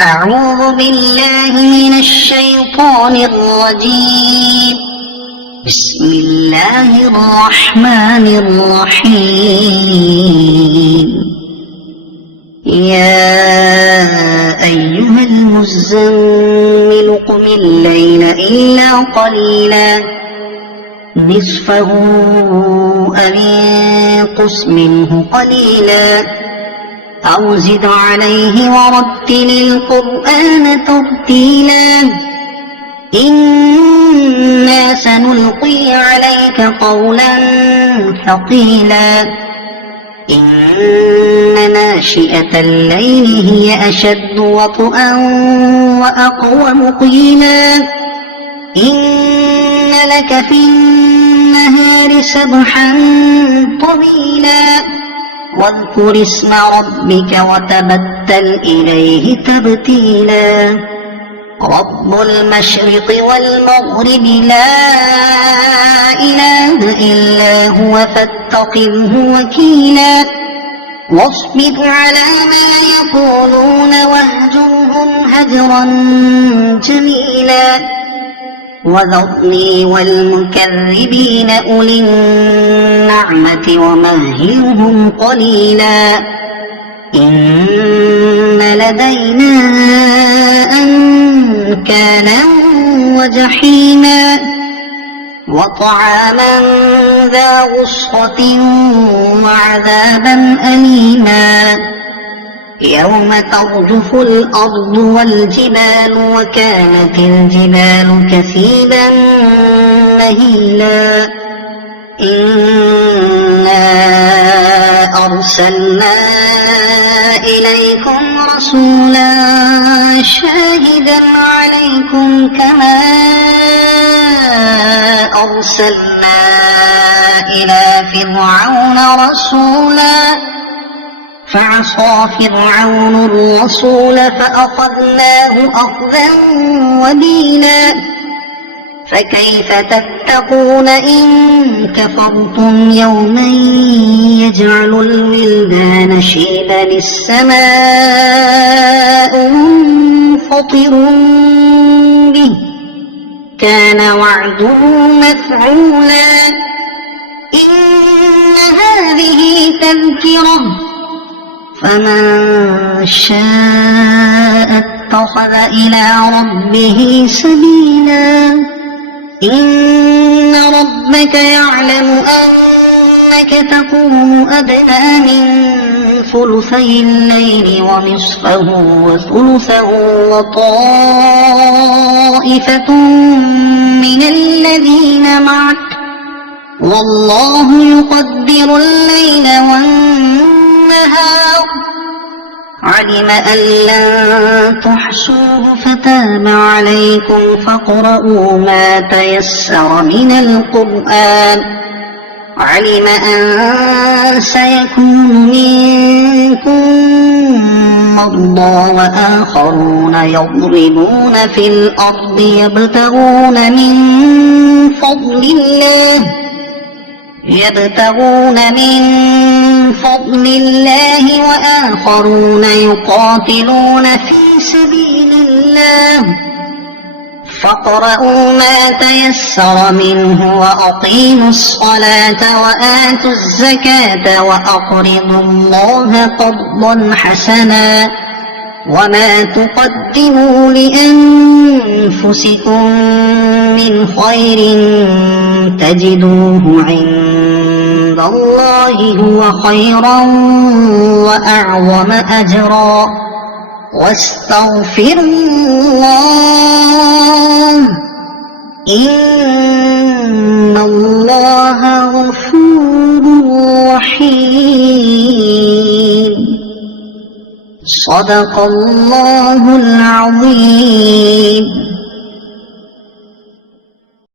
أعوذ بالله من الشيطان الرجيم. بسم الله الرحمن الرحيم. يا أيها المزمل قم الليل إلا قليلا نصفه أو انقص منه قليلا أو زد عليه ورتل القرآن ترتيلا إنا سنلقي عليك قولا ثقيلا إن ناشئة الليل هي أشد وطئا وأقوم قيلا إن لك في النهار سبحا طويلا واذكر اسم ربك وتبتل إليه تبتيلا رب المشرق والمغرب لا إله إلا هو فاتخذه وكيلا واصبر على ما يقولون واهجرهم هجرا جميلا وذرني والمكذبين أولي النعمة ومهلهم قليلا إن لدينا أنكالا وجحيما وطعاما ذا غصة وعذابا أليما يوم ترجف الأرض والجبال وكانت الجبال كثيبا مهيلا إنا أرسلنا إليكم رسولا شاهدا عليكم كما أرسلنا إلى فرعون رسولا فعصى فرعون الرسول فأخذناه أخذا وبيلا فكيف تتقون إن كفرتم يوما يجعل الولدان شيبا السماء منفطر به كان وعده مفعولا إن هذه تذكرة فمن شاء اتخذ إلى ربه سبيلا إن ربك يعلم أنك تقوم أدنى من ثلثي الليل ونصفه وثلثه وطائفة من الذين معك والله يقدر الليل والنهار علم أن لن تحصوه فتاب عليكم فاقرؤوا ما تيسر من القرآن علم أن سيكون منكم مرضى وآخرون يضربون في الأرض يبتغون من فضل الله وآخرون يقاتلون في سبيل الله فاقرؤوا ما تيسر منه وأقيموا الصلاة وآتوا الزكاة وأقرضوا الله قرضا حسنا وما تقدموا لأنفسكم من خير تجدوه عند الله هو خيرا وأعظم أجرا واستغفروا الله إن الله غفور رحيم صدق الله العظيم.